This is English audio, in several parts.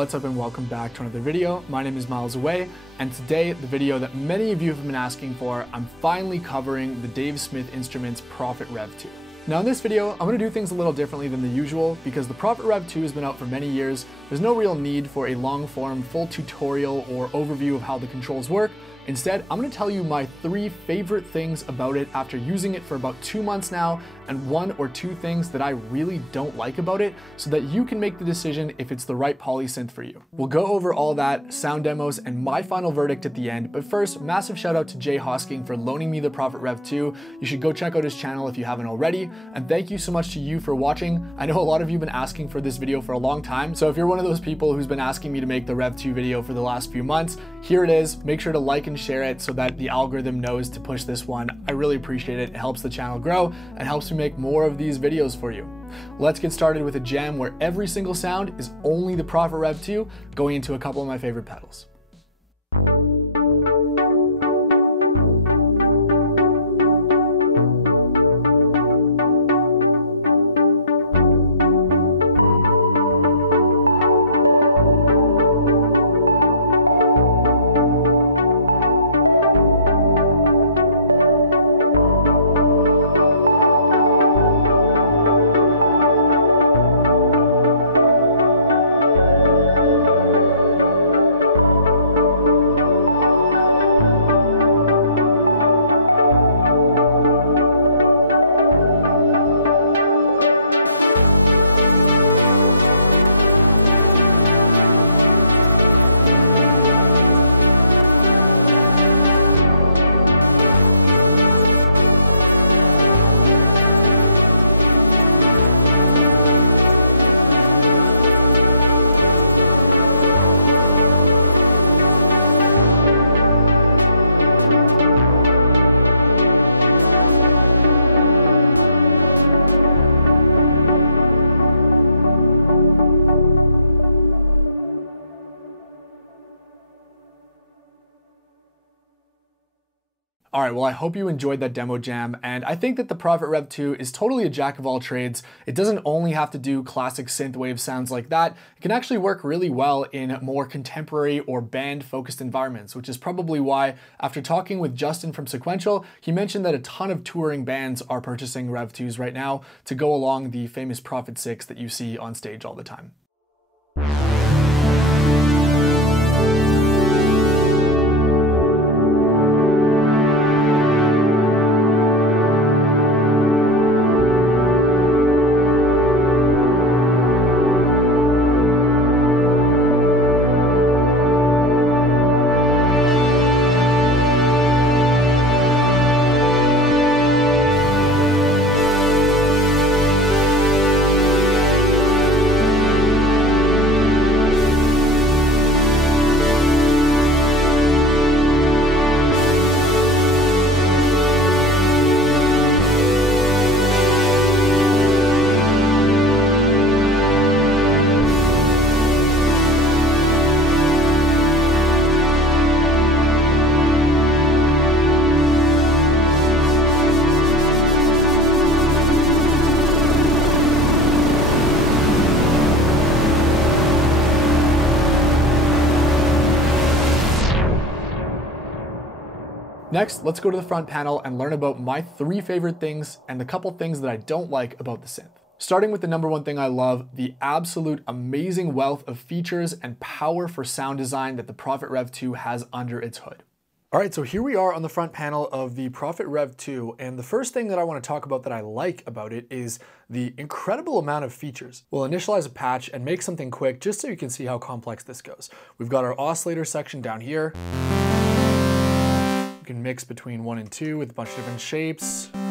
What's up and welcome back to another video. My name is Miles Away, and today, the video that many of you have been asking for, I'm finally covering the Dave Smith Instruments Prophet Rev2. Now in this video, I'm going to do things a little differently than the usual because the Prophet Rev2 has been out for many years. There's no real need for a long-form full tutorial or overview of how the controls work. Instead, I'm going to tell you my 3 favorite things about it after using it for about 2 months now, and 1 or 2 things that I really don't like about it, so that you can make the decision if it's the right polysynth for you. We'll go over all that, sound demos, and my final verdict at the end, but first, massive shout out to Jay Hosking for loaning me the Prophet Rev2. You should go check out his channel if you haven't already, and thank you so much to you for watching. I know a lot of you have been asking for this video for a long time, so if you're one of those people who's been asking me to make the Rev2 video for the last few months, here it is. Make sure to like and share it so that the algorithm knows to push this one. I really appreciate it. It helps the channel grow and helps me make more of these videos for you. Let's get started with a jam where every single sound is only the Prophet Rev2, going into a couple of my favorite pedals. Alright, well I hope you enjoyed that demo jam, and I think that the Prophet Rev2 is totally a jack of all trades. It doesn't only have to do classic synthwave sounds like that, it can actually work really well in more contemporary or band-focused environments, which is probably why, after talking with Justin from Sequential, he mentioned that a ton of touring bands are purchasing Rev2s right now to go along the famous Prophet 6 that you see on stage all the time. Next, let's go to the front panel and learn about my 3 favorite things and the couple things that I don't like about the synth. Starting with the number 1 thing I love, the absolute amazing wealth of features and power for sound design that the Prophet Rev2 has under its hood. Alright, so here we are on the front panel of the Prophet Rev2, and the first thing that I want to talk about that I like about it is the incredible amount of features. We'll initialize a patch and make something quick just so you can see how complex this goes. We've got our oscillator section down here. You can mix between 1 and 2 with a bunch of different shapes. We've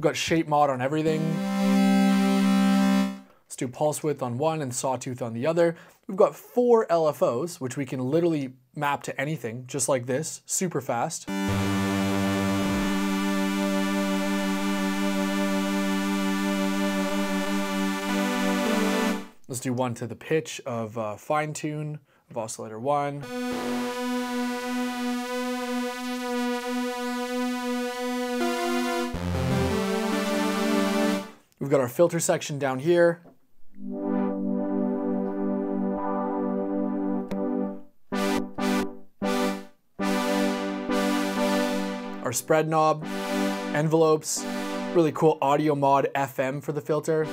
got shape mod on everything. Let's do pulse width on one and sawtooth on the other. We've got 4 LFOs, which we can literally map to anything, just like this, super fast. Let's do one to the pitch of fine tune of oscillator 1. We've got our filter section down here. our spread knob, envelopes, really cool audio mod FM for the filter.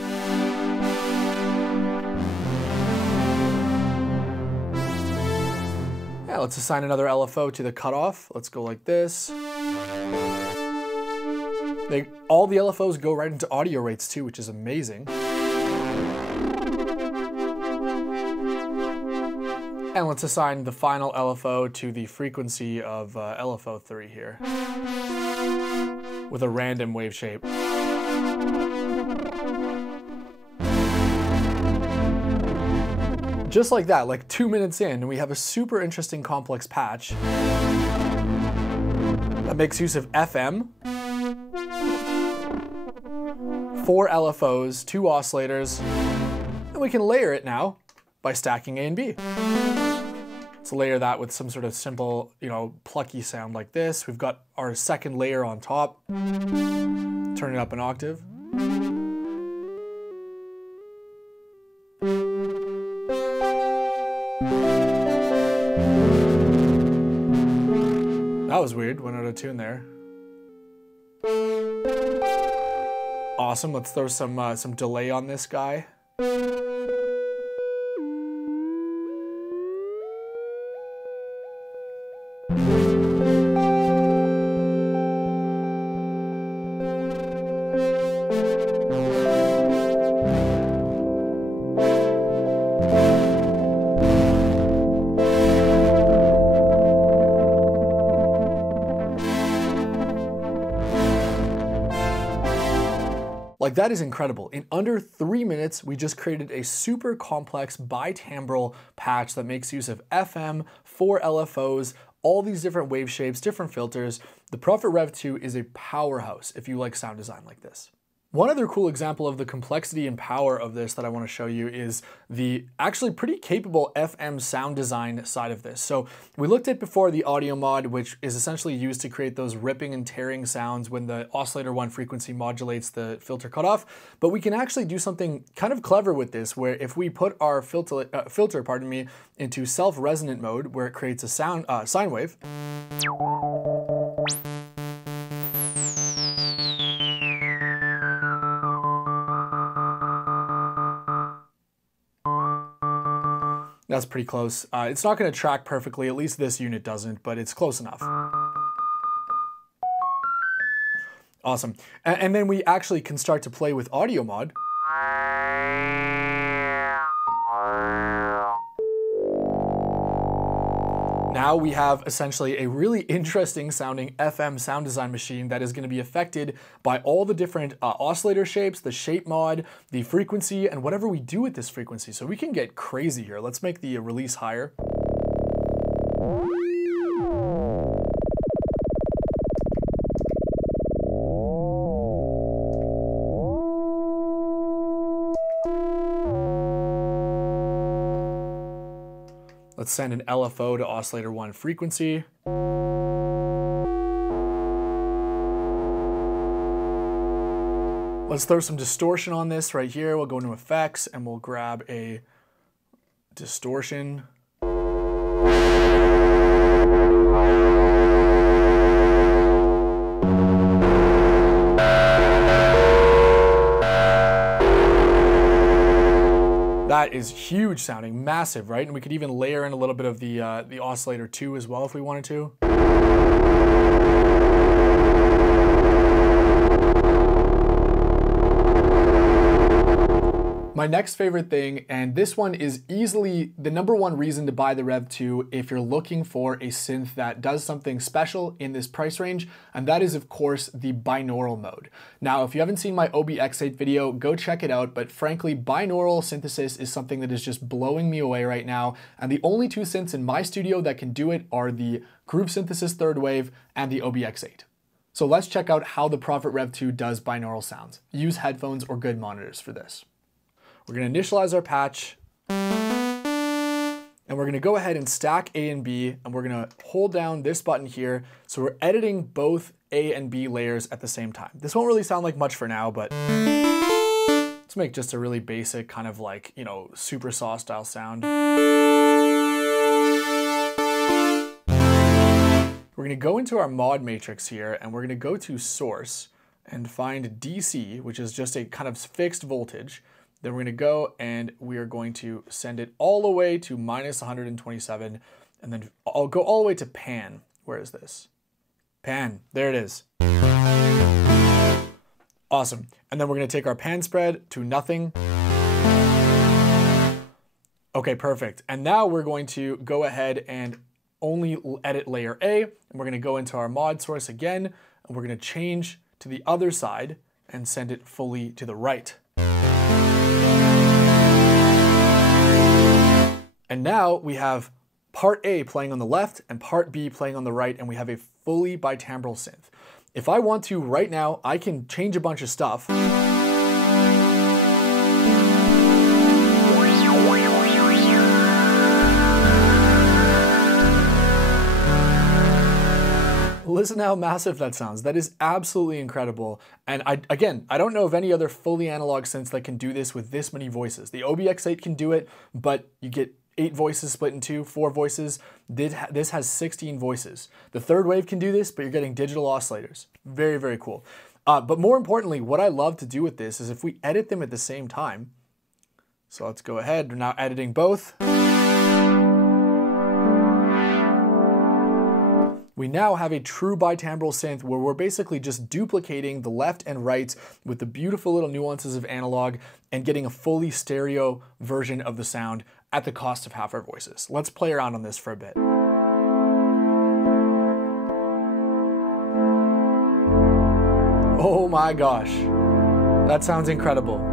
Yeah, let's assign another LFO to the cutoff. Let's go like this. All the LFOs go right into audio rates too, which is amazing. And let's assign the final LFO to the frequency of LFO 3 here with a random wave shape. Just like that, like 2 minutes in, we have a super interesting complex patch that makes use of FM, 4 LFOs, 2 oscillators, and we can layer it now by stacking A and B. Let's layer that with some sort of simple, plucky sound like this. We've got our second layer on top. Turn it up an octave. That was weird, went out of tune there. Awesome, let's throw some delay on this guy. Like, that is incredible. In under 3 minutes, we just created a super complex bitimbral patch that makes use of FM, 4 LFOs, all these different wave shapes, different filters. The Prophet Rev2 is a powerhouse if you like sound design like this. One other cool example of the complexity and power of this that I want to show you is the actually pretty capable FM sound design side of this. So we looked at before the audio mod, which is essentially used to create those ripping and tearing sounds when the oscillator 1 frequency modulates the filter cutoff. But we can actually do something kind of clever with this, where if we put our filter into self-resonant mode, where it creates a sine wave. That's pretty close. It's not going to track perfectly, at least this unit doesn't, but it's close enough. Awesome. And then we actually can start to play with audio mod. Now we have essentially a really interesting sounding FM sound design machine that is going to be affected by all the different oscillator shapes, the shape mod, the frequency, and whatever we do with this frequency. So we can get crazy here. Let's make the release higher. Let's send an LFO to oscillator 1 frequency. Let's throw some distortion on this right here. We'll go into effects and we'll grab a distortion. That is huge sounding, massive, right? And we could even layer in a little bit of the oscillator 2 as well if we wanted to. My next favorite thing, and this one is easily the #1 reason to buy the Rev2 if you're looking for a synth that does something special in this price range, and that is of course the binaural mode. Now, if you haven't seen my OBX8 video, go check it out, but frankly, binaural synthesis is something that is just blowing me away right now, and the only 2 synths in my studio that can do it are the Groove Synthesis 3rd Wave and the OBX8. So let's check out how the Prophet Rev2 does binaural sounds. Use headphones or good monitors for this. We're going to initialize our patch, and we're going to go ahead and stack A and B, and we're going to hold down this button here, so we're editing both A and B layers at the same time. This won't really sound like much for now, but let's make just a really basic kind of like, super saw style sound. We're going to go into our mod matrix here, and we're going to go to source and find DC, which is just a kind of fixed voltage. Then we're going to go and we are going to send it all the way to minus 127, and then I'll go all the way to pan. Where is this? Pan, there it is. Awesome. And then we're going to take our pan spread to nothing. Okay, perfect. And now we're going to go ahead and only edit layer A, and we're going to go into our mod source again, and we're going to change to the other side and send it fully to the right. And now we have part A playing on the left and part B playing on the right, and we have a fully bitimbral synth. If I want to right now, I can change a bunch of stuff. Listen to how massive that sounds. That is absolutely incredible. And again, I don't know of any other fully analog synths that can do this with this many voices. The OBX8 can do it, but you get 8 voices split in 2, 4 voices. This has 16 voices. The third wave can do this, but you're getting digital oscillators. Very, very cool. But more importantly, what I love to do with this is if we edit them at the same time. So let's go ahead. We're now editing both. We now have a true bitimbral synth where we're basically just duplicating the left and right with the beautiful little nuances of analog and getting a fully stereo version of the sound at the cost of half our voices. Let's play around on this for a bit. Oh my gosh, that sounds incredible.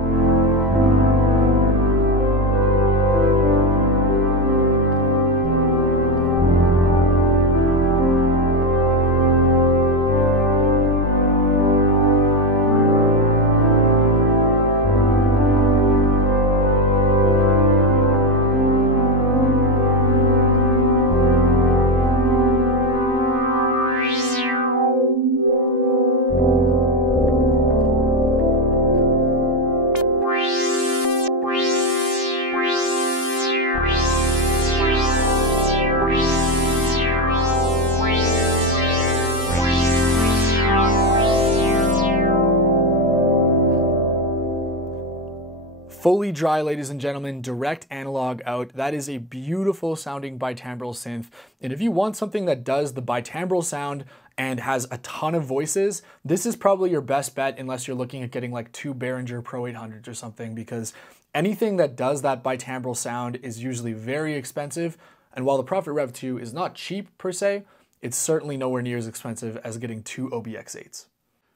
Fully dry, ladies and gentlemen, direct analog out. That is a beautiful sounding bitimbral synth. And if you want something that does the bitimbral sound and has a ton of voices, this is probably your best bet unless you're looking at getting like 2 Behringer Pro 800s or something, because anything that does that bitimbral sound is usually very expensive. And while the Prophet Rev2 is not cheap per se, it's certainly nowhere near as expensive as getting 2 OBX8s.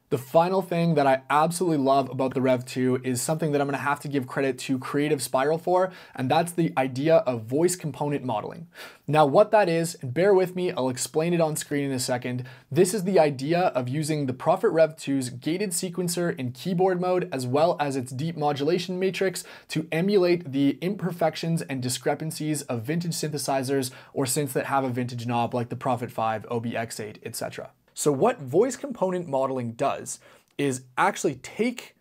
The final thing that I absolutely love about the Rev2 is something that I'm gonna have to give credit to Creative Spiral for, and that's the idea of voice component modeling. Now what that is, and bear with me, I'll explain it on screen in a second. This is the idea of using the Prophet Rev2's gated sequencer in keyboard mode, as well as its deep modulation matrix to emulate the imperfections and discrepancies of vintage synthesizers or synths that have a vintage knob like the Prophet 5, OBX8, etc. So what voice component modeling does is actually take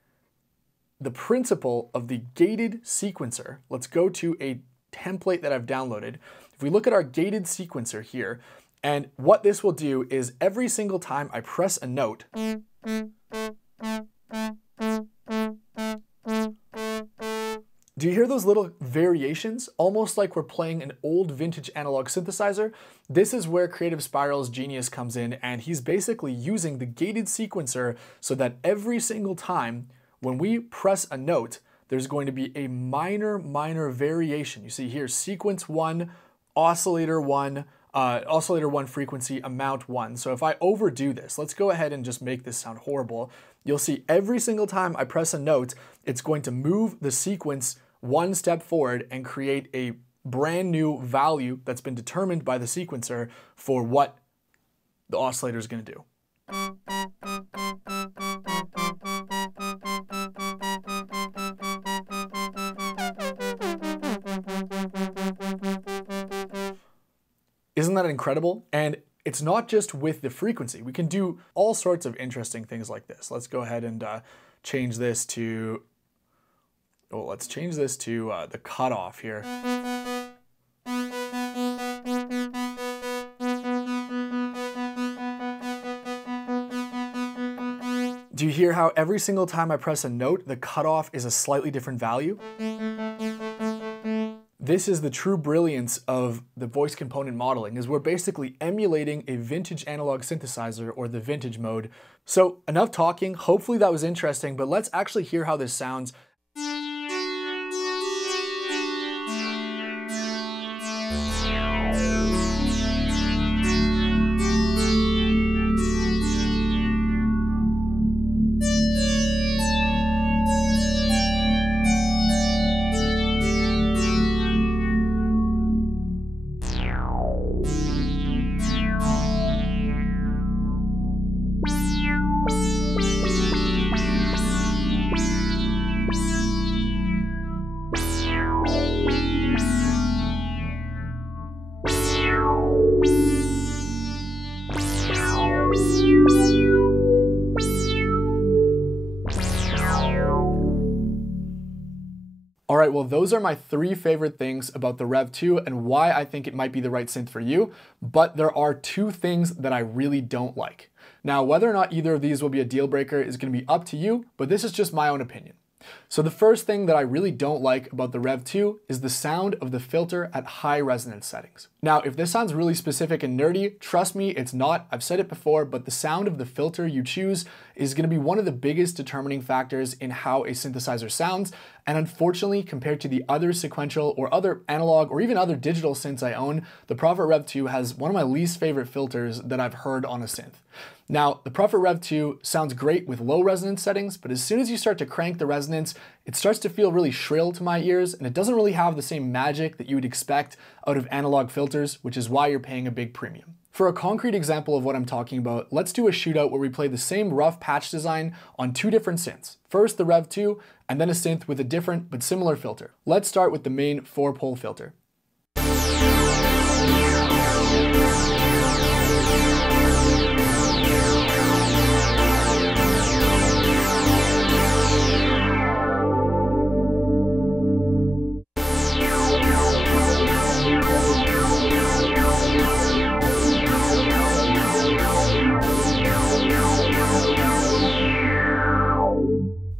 the principle of the gated sequencer. Let's go to a template that I've downloaded. If we look at our gated sequencer here, and what this will do is every single time I press a note, do you hear those little variations? Almost like we're playing an old vintage analog synthesizer. This is where Creative Spiral's genius comes in, and he's basically using the gated sequencer so that every single time when we press a note, there's going to be a minor variation. You see here, sequence 1, oscillator 1, oscillator 1 frequency, amount 1. So if I overdo this, let's go ahead and just make this sound horrible. You'll see every single time I press a note, it's going to move the sequence 1 step forward and create a brand new value that's been determined by the sequencer for what the oscillator is going to do. Isn't that incredible? And it's not just with the frequency. We can do all sorts of interesting things like this. Let's go ahead and change this to, oh, let's change this to the cutoff here. Do you hear how every single time I press a note, the cutoff is a slightly different value? This is the true brilliance of the voice component modeling, is we're basically emulating a vintage analog synthesizer, or the vintage mode. So enough talking, hopefully that was interesting, but let's actually hear how this sounds. Alright, well those are my 3 favorite things about the Rev2 and why I think it might be the right synth for you, but there are 2 things that I really don't like. Now, whether or not either of these will be a deal breaker is going to be up to you, but this is just my own opinion. So the first thing that I really don't like about the Rev2 is the sound of the filter at high resonance settings. Now, if this sounds really specific and nerdy, trust me, it's not. I've said it before, but the sound of the filter you choose is going to be one of the biggest determining factors in how a synthesizer sounds. And unfortunately, compared to the other sequential or other analog or even other digital synths I own, the Prophet Rev2 has one of my least favorite filters that I've heard on a synth. Now, the Prophet Rev2 sounds great with low resonance settings, but as soon as you start to crank the resonance, it starts to feel really shrill to my ears, and it doesn't really have the same magic that you would expect out of analog filters, which is why you're paying a big premium. For a concrete example of what I'm talking about, let's do a shootout where we play the same rough patch design on 2 different synths. First the Rev2, and then a synth with a different but similar filter. Let's start with the main 4-pole filter.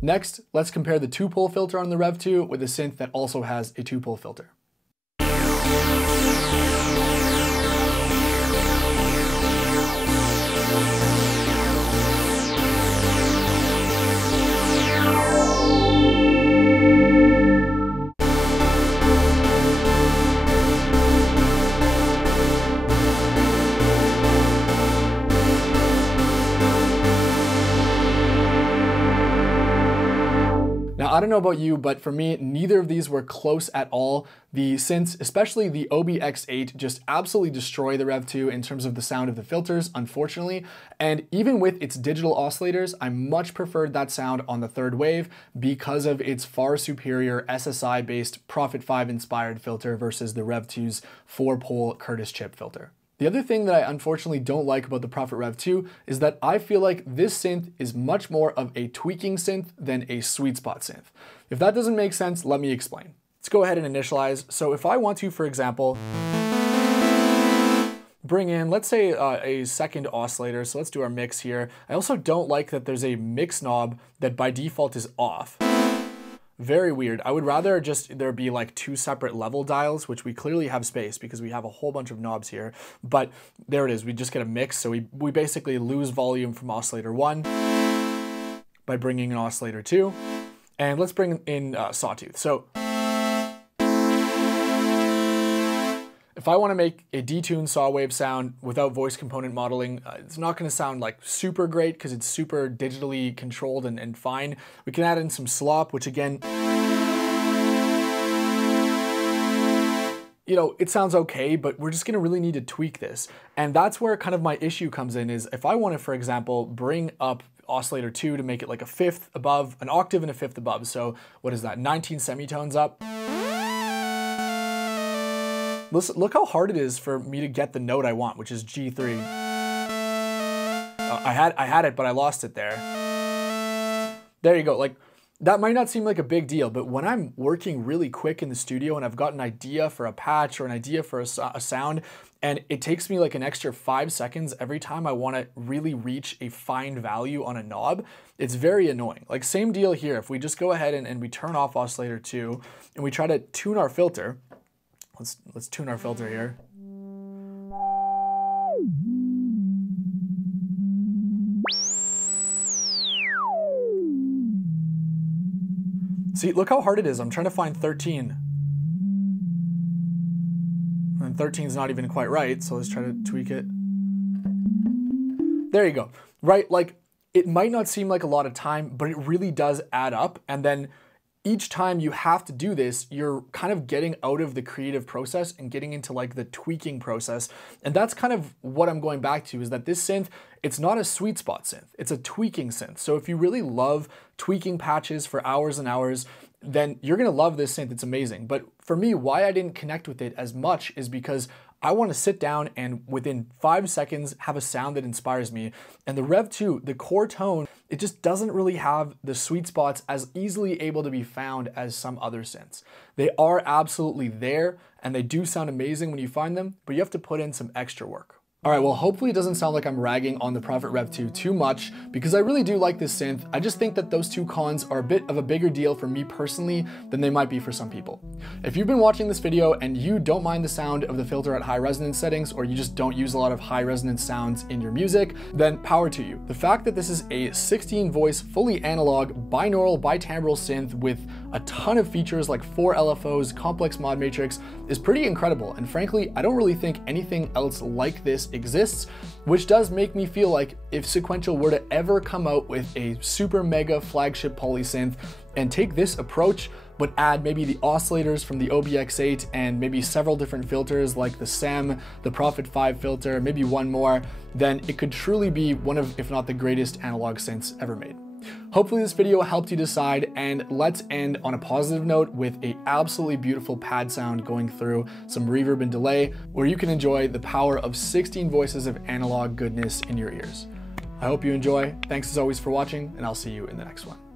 Next, let's compare the 2-pole filter on the Rev2 with a synth that also has a 2-pole filter. I don't know about you, but for me, neither of these were close at all. The synths, especially the OBX8, just absolutely destroy the Rev2 in terms of the sound of the filters, unfortunately. And even with its digital oscillators, I much preferred that sound on the 3rd wave because of its far superior SSI-based Prophet 5 inspired filter versus the Rev2's 4-pole Curtis chip filter. The other thing that I unfortunately don't like about the Prophet Rev2 is that I feel like this synth is much more of a tweaking synth than a sweet spot synth. If that doesn't make sense, let me explain. Let's go ahead and initialize. So if I want to, for example, bring in, let's say a second oscillator. So let's do our mix here. I also don't like that there's a mix knob that by default is off. Very weird. I would rather just there be like 2 separate level dials, which we clearly have space because we have a whole bunch of knobs here. But there it is. We just get a mix. So we basically lose volume from oscillator 1 by bringing in oscillator 2. And let's bring in sawtooth. So if I want to make a detuned saw wave sound without voice component modeling, it's not going to sound like super great because it's super digitally controlled and fine. We can add in some slop, which again, you know, it sounds okay, but we're just going to really need to tweak this. And that's where kind of my issue comes in is if I want to, for example, bring up oscillator 2 to make it like a 5th above, an octave and a 5th above. So what is that? 19 semitones up. Listen, look how hard it is for me to get the note I want, which is G3. I had it, but I lost it there. There you go. Like, That might not seem like a big deal, but when I'm working really quick in the studio and I've got an idea for a patch or an idea for a sound, and it takes me like an extra 5 seconds every time I want to really reach a fine value on a knob, it's very annoying. Like same deal here. If we just go ahead and we turn off oscillator 2 and we try to tune our filter, let's tune our filter here. See, look how hard it is. I'm trying to find 13. And 13 is not even quite right, so let's try to tweak it. There you go. Right, like it might not seem like a lot of time, but it really does add up. And then each time you have to do this, you're kind of getting out of the creative process and getting into like the tweaking process. And that's kind of what I'm going back to, is that this synth, it's not a sweet spot synth, it's a tweaking synth. So if you really love tweaking patches for hours and hours, then you're gonna love this synth, it's amazing. But for me, why I didn't connect with it as much is because I want to sit down and within 5 seconds have a sound that inspires me. And the Rev2, the core tone, it just doesn't really have the sweet spots as easily able to be found as some other synths. They are absolutely there and they do sound amazing when you find them, but you have to put in some extra work. All right, well, hopefully it doesn't sound like I'm ragging on the Prophet Rev2 too much, because I really do like this synth. I just think that those two cons are a bit of a bigger deal for me personally than they might be for some people. If you've been watching this video and you don't mind the sound of the filter at high resonance settings, or you just don't use a lot of high resonance sounds in your music, then power to you. The fact that this is a 16 voice, fully analog, binaural, bitimbral synth with a ton of features like 4 LFOs, complex mod matrix is pretty incredible. And frankly, I don't really think anything else like this exists, which does make me feel like if Sequential were to ever come out with a super mega flagship polysynth and take this approach, but add maybe the oscillators from the OBX8 and maybe several different filters like the SEM, the Prophet 5 filter, maybe one more, then it could truly be one of, if not the greatest analog synths ever made. Hopefully this video helped you decide, and let's end on a positive note with a absolutely beautiful pad sound going through some reverb and delay, where you can enjoy the power of 16 voices of analog goodness in your ears. I hope you enjoy. Thanks as always for watching, and I'll see you in the next one.